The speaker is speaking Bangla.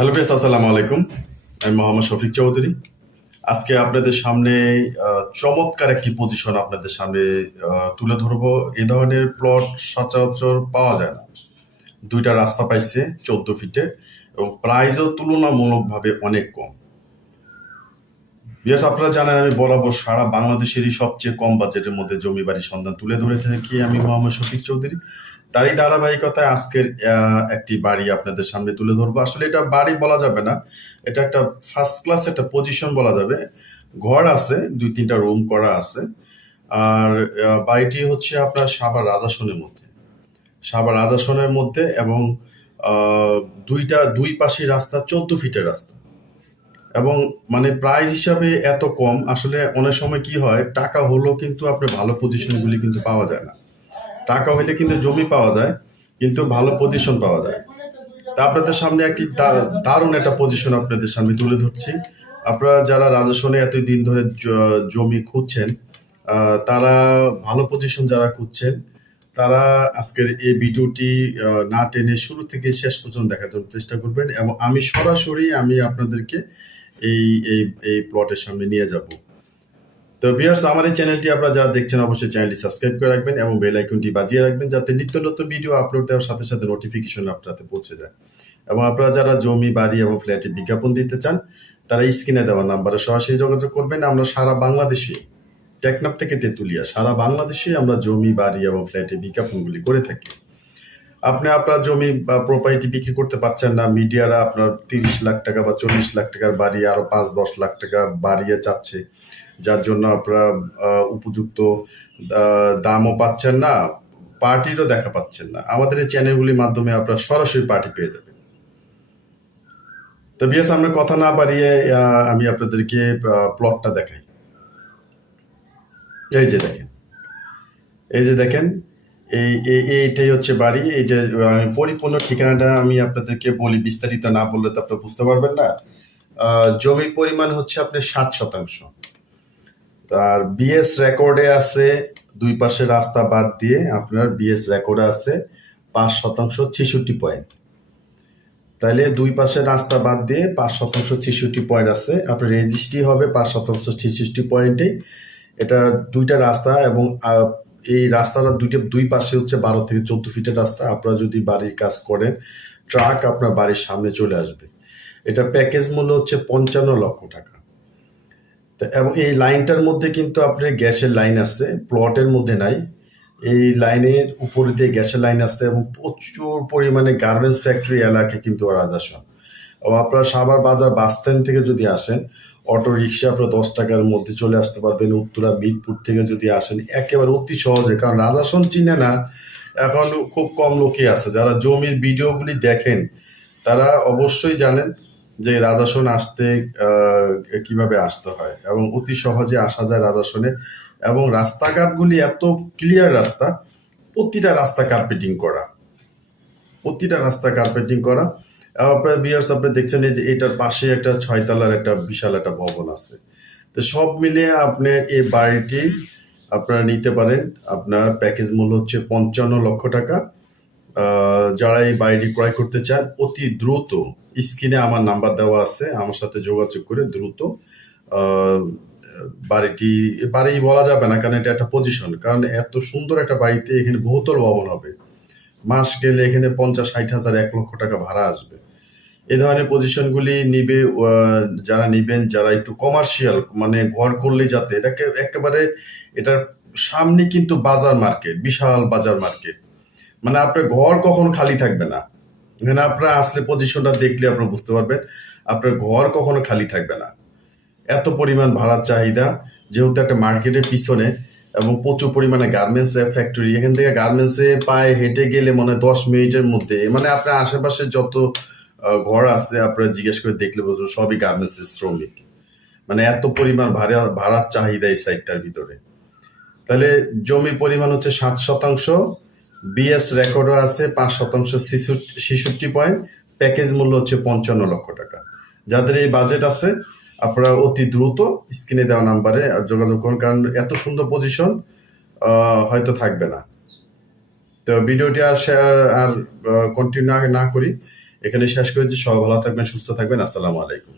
হ্যালো বেস আসসালামু আলাইকুম। আমি মোহাম্মদ শফিক চৌধুরী। আজকে আপনাদের সামনে চমৎকার একটি পজিশন আপনাদের সামনে তুলে ধরব। এ ধরনের প্লট সচরাচর পাওয়া যায় না। দুইটা রাস্তা পাইছে, চোদ্দ ফিটের এবং প্রাইজও তুলনামূলকভাবে অনেক কম। বিয়াস আপনারা জানেন আমি বরাবর সারা বাংলাদেশেরই সবচেয়ে কম বাজেটের মধ্যে জমি বাড়ি সন্ধান তুলে ধরে থাকি আমি মোহাম্মদ শফিক চৌধুরী। তারই ধারাবাহিকতায় আজকের একটি বাড়ি আপনাদের সামনে তুলে ধরবো। আসলে এটা বাড়ি বলা যাবে না, এটা একটা ফার্স্ট ক্লাস একটা পজিশন বলা যাবে। ঘর আছে, দুই তিনটা রুম করা আছে। আর বাড়িটি হচ্ছে আপনার সাভার রাজাসনের মধ্যে। সাভার রাজাসনের মধ্যে এবং দুইটা, দুই পাশে রাস্তা, চোদ্দ ফিটের রাস্তা। এবং মানে প্রাইস হিসাবে এত কম, আসলে অনেক সময় কি হয়, টাকা হলেও কিন্তু আপনার ভালো পজিশনগুলি কিন্তু পাওয়া যায় না। টাকা হইলে কিন্তু জমি পাওয়া যায়, কিন্তু ভালো পজিশন পাওয়া যায়। তা আপনাদের সামনে একটি দারুণ একটা পজিশন আপনাদের সামনে তুলে ধরছি। আপনারা যারা রাজস্বনে এতদিন ধরে জমি খুঁজছেন তারা ভালো পজিশন যারা খুঁজছেন, তারা আজকের এই ভিডিওটি না টেনে শুরু থেকে শেষ পর্যন্ত দেখার জন্য চেষ্টা করবেন এবং আমি সরাসরি আমি আপনাদেরকে এই এই এই প্লটের সামনে নিয়ে যাব। তো বিয়ার্স আমার এই চ্যানেলটি আপনারা যারা দেখছেন, অবশ্যই চ্যানেলটি সাবস্ক্রাইব করে রাখবেন এবং বেল আইকনটি বাজিয়ে রাখবেন যাতে নিত্য নতুন ভিডিও আপলোড দেওয়ার সাথে সাথে নোটিফিকেশন আপনাতে পৌঁছে যায়। এবং আপনারা যারা জমি, বাড়ি এবং ফ্ল্যাটে বিজ্ঞাপন দিতে চান, তারা স্ক্রিনে দেওয়া নাম্বারে সরাসরি যোগাযোগ করবেন। আমরা সারা বাংলাদেশে টেকনাপ থেকে তেঁতুলিয়া, সারা বাংলাদেশে আমরা জমি, বাড়ি এবং ফ্ল্যাটে বিজ্ঞাপনগুলি করে থাকি। আপনি আপনার জমি বা প্রপার্টি বিক্রি করতে পারছেন না মিডিয়ারা আপনার তিরিশ লাখ টাকা বা চল্লিশ লাখ টাকার বাড়ি, আরও পাঁচ, দশ লাখ টাকা বাড়িয়ে চাচ্ছে। যার জন্য আপনারা উপযুক্ত দামও পাচ্ছেন না পার্টিরও দেখা পাচ্ছেন না। আমাদের এই চ্যানেলগুলির মাধ্যমে আপনারা সরাসরি পার্টি পেয়ে যাবেন। তো বিয়াস আমরা কথা না বাড়িয়ে আমি আপনাদেরকে প্লটটা দেখাই। এই যে দেখেন। এই যে দেখেন এই, এই- এইটাই হচ্ছে বাড়ি, এইটা, আমি পরিপূর্ণ ঠিকানাটা আমি আপনাদেরকে বলি বিস্তারিত না বললে তো আপনারা বুঝতে পারবেন না। জমির পরিমাণ হচ্ছে আপনার সাত শতাংশ। আর বিএস রেকর্ডে আছে, দুই পাশে রাস্তা বাদ দিয়ে আপনার বিএস রেকর্ডে আছে পাঁচ শতাংশ ছেষট্টি পয়েন্ট তাহলে দুই পাশে রাস্তা বাদ দিয়ে পাঁচ শতাংশ ছেষট্টি পয়েন্ট আছে। আপনার রেজিস্ট্রি হবে পাঁচ শতাংশ ছেষট্টি পয়েন্টে এটা দুইটা রাস্তা এবং এই রাস্তাটা দুইটা, দুই পাশে হচ্ছে বারো থেকে চোদ্দ ফিটের রাস্তা। আপনারা যদি বাড়ির কাজ করেন, ট্রাক আপনার বাড়ির সামনে চলে আসবে। এটা প্যাকেজ মূল্য হচ্ছে পঞ্চান্ন লক্ষ টাকা। এবং এই লাইনটার মধ্যে কিন্তু আপনার গ্যাসের লাইন আছে প্লটের মধ্যে নাই। এই লাইনের উপর দিয়ে গ্যাসের লাইন আছে এবং প্রচুর পরিমাণে গার্মেন্টস ফ্যাক্টরি এলাকা কিন্তু রাজাসন এবং আপনারা সাভার বাজার বাস স্ট্যান্ড থেকে যদি আসেন অটো রিক্সা আপনারা দশ টাকার মধ্যে চলে আসতে পারবেন উত্তরা মিদপুর থেকে যদি আসেন, একেবারে অতি সহজে। কারণ রাজাসন চিনে না, এখন খুব কম লোকই আছে। যারা জমির ভিডিওগুলি দেখেন, তারা অবশ্যই জানেন যে রাজাসন আসতে কীভাবে আসতে হয় এবং অতি সহজে আসা যায় রাজাসনে। এবং রাস্তাঘাটগুলি এত ক্লিয়ার রাস্তা, প্রতিটা রাস্তা কার্পেটিং করা। প্রতিটা রাস্তা কার্পেটিং করা। আপনার বিয়ার্স আপনি দেখছেন যে এটার পাশে একটা ছয়তলার একটা বিশাল একটা ভবন আছে। তো সব মিলিয়ে আপনার এই বাড়িটি আপনারা নিতে পারেন। আপনার প্যাকেজ মূল্য হচ্ছে পঞ্চান্ন লক্ষ টাকা। যারা এই বাড়িটি ক্রয় করতে চান, অতি দ্রুত স্ক্রিনে আমার নাম্বার দেওয়া আছে। আমার সাথে যোগাযোগ করে দ্রুত বাড়িটি, বাড়ি বলা যাবে না, কারণ এটা একটা পজিশন কারণ এত সুন্দর একটা বাড়িতে এখানে বহুতল ভবন হবে। মাস গেলে এখানে পঞ্চাশ, ষাট হাজার, এক লক্ষ টাকা ভাড়া আসবে। এই ধরনের পজিশনগুলি নিবে যারা নিবেন, যারা একটু কমার্শিয়াল মানে ঘর করলে যাতে এটাকে একেবারে এটার সামনে কিন্তু বাজার মার্কেট বিশাল বাজার মার্কেট মানে আপনার ঘর কখন খালি থাকবে না? এখানে আপনারা আসলে পজিশনটা দেখলে আপনারা বুঝতে পারবেন, আপনার ঘর কখনো খালি থাকবে না। এত পরিমাণ ভাড়ার চাহিদা, যেহেতু একটা মার্কেটের পিছনে এবং প্রচুর পরিমাণে গার্মেন্টস ফ্যাক্টরি এখান থেকে গার্মেন্টসে পায়ে হেঁটে গেলে মনে হয় দশ মিনিটের মধ্যে মানে আপনার আশেপাশে যত ঘর আছে আপনারা জিজ্ঞেস করে দেখলে বুঝবেন সবই গার্মেন্টসের শ্রমিক। মানে এত পরিমাণ ভাড়া, ভাড়ার চাহিদা এই সাইটটার ভিতরে। তাহলে জমির পরিমাণ হচ্ছে সাত শতাংশ বিএস রেকর্ডও আছে পাঁচ শতাংশ ছেষট্টি পয়েন্ট প্যাকেজ মূল্য হচ্ছে পঞ্চান্ন লক্ষ টাকা। যাদের এই বাজেট আছে আপনারা অতি দ্রুত স্ক্রিনে দেওয়া নাম্বারে যোগাযোগ করুন, কারণ এত সুন্দর পজিশন হয়তো থাকবে না। তো ভিডিওটি আর আর কন্টিনিউ না করি। এখানে শেষ করেছি। সবাই ভালো থাকবেন, সুস্থ থাকবেন। আসসালামু আলাইকুম।